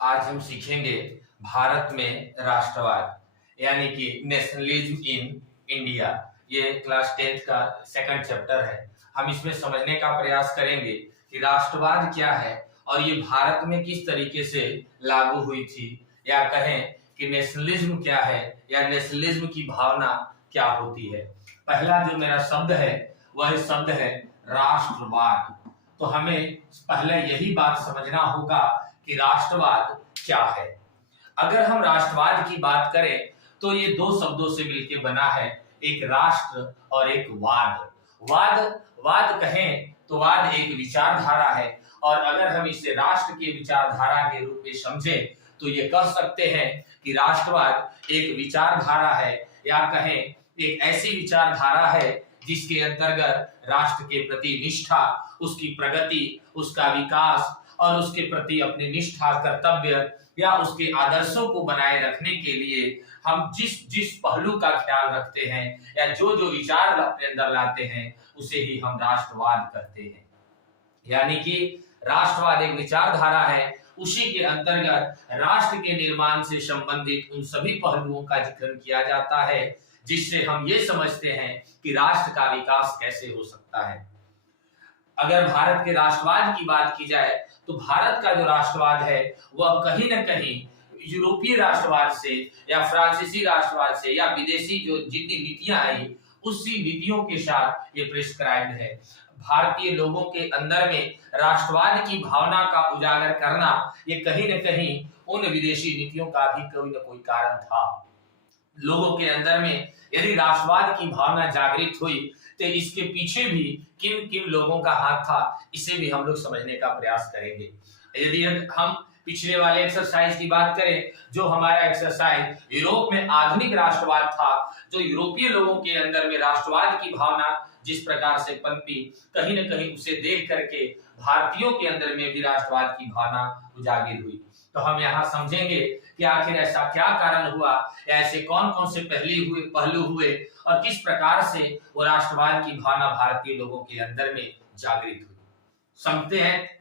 आज हम सीखेंगे भारत में राष्ट्रवाद यानी कि नेशनलिज्म इन इंडिया। ये क्लास 10th का सेकंड चैप्टर है। हम इसमें समझने का प्रयास करेंगे कि राष्ट्रवाद क्या है और ये भारत में किस तरीके से लागू हुई थी, या कहें कि नेशनलिज्म क्या है या नेशनलिज्म की भावना क्या होती है। पहला जो मेरा शब्द है वह शब्द है राष्ट्रवाद। तो हमें पहले यही बात समझना होगा कि राष्ट्रवाद क्या है। अगर हम राष्ट्रवाद की बात करें तो ये दो शब्दों से मिलकर बना है, एक राष्ट्र और एक वाद। वाद कहें तो वाद एक विचारधारा है, और अगर हम इसे राष्ट्र के विचारधारा के रूप में समझें तो ये कह सकते हैं कि राष्ट्रवाद एक विचारधारा है, या कहें एक ऐसी विचारधारा है जिसके अंतर्गत राष्ट्र के प्रति निष्ठा, उसकी प्रगति, उसका विकास और उसके प्रति अपनी निष्ठा, कर्तव्य या उसके आदर्शों को बनाए रखने के लिए हम जिस पहलू का ख्याल रखते हैं या जो विचार अपने अंदर लाते हैं उसे ही हम राष्ट्रवाद कहते हैं। यानी कि राष्ट्रवाद एक विचारधारा है, उसी के अंतर्गत राष्ट्र के निर्माण से संबंधित उन सभी पहलुओं का जिक्र किया जाता है जिससे हम ये समझते हैं कि राष्ट्र का विकास कैसे हो सकता है। अगर भारत के राष्ट्रवाद की बात की जाए तो भारत का जो राष्ट्रवाद है वह कहीं न कहीं यूरोपीय राष्ट्रवाद से या फ्रांसीसी राष्ट्रवाद से या विदेशी जो जितनी नीतियां आई उसी नीतियों के साथ ये प्रिस्क्राइब्ड है। भारतीय लोगों के अंदर में राष्ट्रवाद की भावना का उजागर करना ये कहीं न कहीं उन विदेशी नीतियों का भी कोई न कोई कारण था। लोगों के अंदर में यदि राष्ट्रवाद की भावना जागृत हुई तो इसके पीछे भी किन किन लोगों का हाथ था, इसे भी हम लोग समझने का प्रयास करेंगे। यदि हम पिछले वाले एक्सरसाइज की बात करें, जो हमारा एक्सरसाइज यूरोप में आधुनिक राष्ट्रवाद था, जो यूरोपीय लोगों के अंदर में राष्ट्रवाद की भावना जिस प्रकार से पनपी, कहीं न कहीं उसे देख करके भारतीयों के अंदर में भी राष्ट्रवाद की भावना उजागर हुई। तो हम यहाँ समझेंगे कि आखिर ऐसा क्या कारण हुआ, ऐसे कौन कौन से पहलू हुए और किस प्रकार से वो राष्ट्रवाद की भावना भारतीय लोगों के अंदर में जागृत हुई। समझते हैं।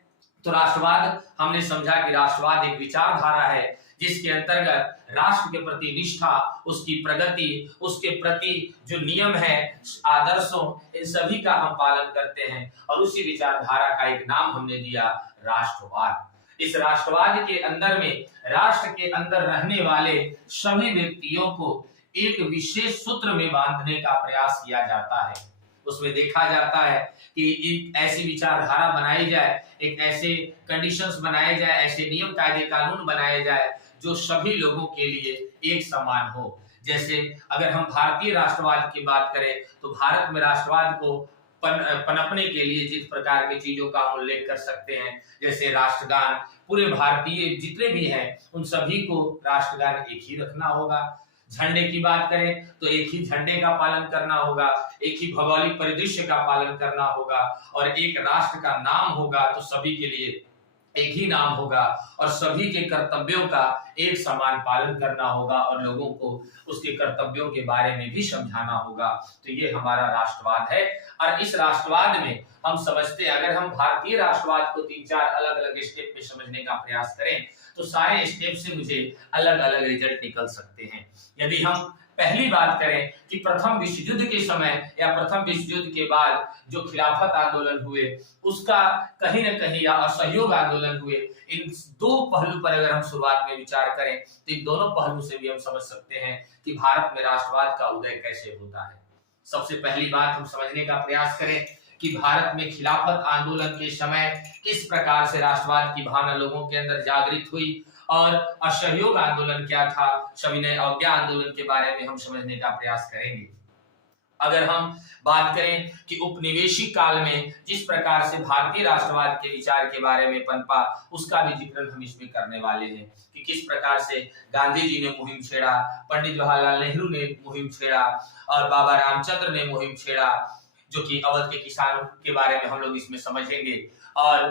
तो राष्ट्रवाद हमने समझा कि राष्ट्रवाद एक विचारधारा है जिसके अंतर्गत राष्ट्र के प्रति निष्ठा, उसकी प्रगति, उसके प्रति जो नियम है, आदर्शों, इन सभी का हम पालन करते हैं, और उसी विचारधारा का एक नाम हमने दिया राष्ट्रवाद। इस राष्ट्रवाद के अंदर में राष्ट्र के अंदर रहने वाले सभी व्यक्तियों को एक विशेष सूत्र में बांधने का प्रयास किया जाता है। उसमें देखा जाता है कि एक ऐसी विचारधारा बनाई जाए, एक ऐसे कंडीशंस बनाए जाए, ऐसे नियम कायदे कानून बनाए जाए जो सभी लोगों के लिए एक समान हो। जैसे अगर हम भारतीय राष्ट्रवाद की बात करें तो भारत में राष्ट्रवाद को पनपने के लिए जिस प्रकार की चीजों का हम उल्लेख कर सकते हैं, जैसे राष्ट्रगान, पूरे भारतीय जितने भी हैं उन सभी को राष्ट्रगान एक ही रखना होगा। झंडे की बात करें तो एक ही झंडे का पालन करना होगा, एक ही भौगोलिक परिदृश्य का पालन करना होगा, और एक राष्ट्र का नाम होगा तो सभी के लिए एक ही नाम होगा, और सभी के कर्तव्यों का एक समान पालन करना होगा और लोगों को उसके कर्तव्यों के बारे में भी समझाना होगा। तो ये हमारा राष्ट्रवाद है। और इस राष्ट्रवाद में हम समझते हैं, अगर हम भारतीय राष्ट्रवाद को 3-4 अलग अलग स्टेप में समझने का प्रयास करें तो सारे स्टेप से मुझे अलग अलग रिजल्ट निकल सकते हैं। यदि हम पहली बात करें कि प्रथम विश्व युद्ध के समय या प्रथम विश्व युद्ध के बाद जो खिलाफत आंदोलन हुए उसका कहीं न कहीं या असहयोग आंदोलन हुए, इन दो पहलू पर अगर हम शुरुआत में विचार करें तो इन दोनों पहलू से भी हम समझ सकते हैं कि भारत में राष्ट्रवाद का उदय कैसे होता है। सबसे पहली बात हम समझने का प्रयास करें कि भारत में खिलाफत आंदोलन के समय किस प्रकार से राष्ट्रवाद की भावना लोगों के अंदर जागृत हुई, और असहयोग आंदोलन क्या था, सविनय अवज्ञा आंदोलन के बारे में हम समझने का प्रयास करेंगे। अगर हम बात करें कि उपनिवेशिक काल में जिस प्रकार से भारतीय राष्ट्रवाद के विचार के बारे में पनपा, उसका भी जिक्र हम इसमें करने वाले हैं कि किस प्रकार से गांधी जी ने मुहिम छेड़ा, पंडित जवाहरलाल नेहरू ने मुहिम छेड़ा और बाबा रामचंद्र ने मुहिम छेड़ा, जो कि अवध के किसानों के बारे में हम लोग इसमें समझेंगे। और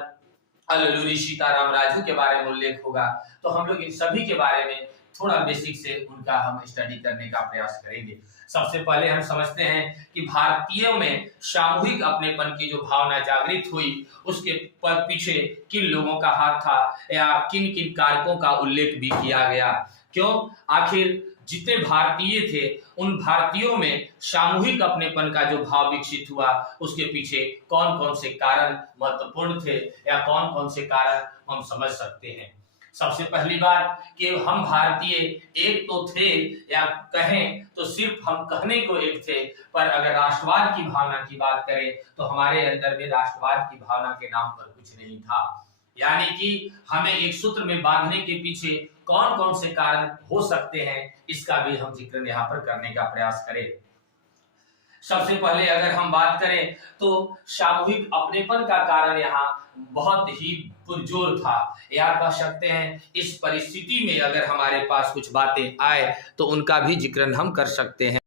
अल्लूरी सीताराम राजू के बारे में उल्लेख होगा। तो हम लोग इन सभी के बारे में थोड़ा बेसिक से उनका हम स्टडी करने का प्रयास करेंगे। सबसे पहले हम समझते हैं कि भारतीयों में सामूहिक अपनेपन की जो भावना जागृत हुई, उसके पीछे किन लोगों का हाथ था या किन किन कारकों का उल्लेख भी किया गया। क्यों? आखिर जितने भारतीय थे उन भारतीयों में सामूहिक अपनेपन का जो भाव विकसित हुआ, उसके पीछे कौन कौन से कारण महत्वपूर्ण थे या कौन कौन से कारण हम समझ सकते हैं। सबसे पहली बात कि हम भारतीय एक तो थे, या कहें तो सिर्फ हम कहने को एक थे, पर अगर राष्ट्रवाद की भावना की बात करें तो हमारे अंदर में राष्ट्रवाद की भावना के नाम पर कुछ नहीं था। यानी कि हमें एक सूत्र में बांधने के पीछे कौन कौन से कारण हो सकते हैं, इसका भी हम जिक्र यहाँ पर करने का प्रयास करें। सबसे पहले अगर हम बात करें तो सामूहिक अपनेपन का कारण यहाँ बहुत ही पुरजोर था, या कह सकते हैं इस परिस्थिति में अगर हमारे पास कुछ बातें आए तो उनका भी जिक्र हम कर सकते हैं।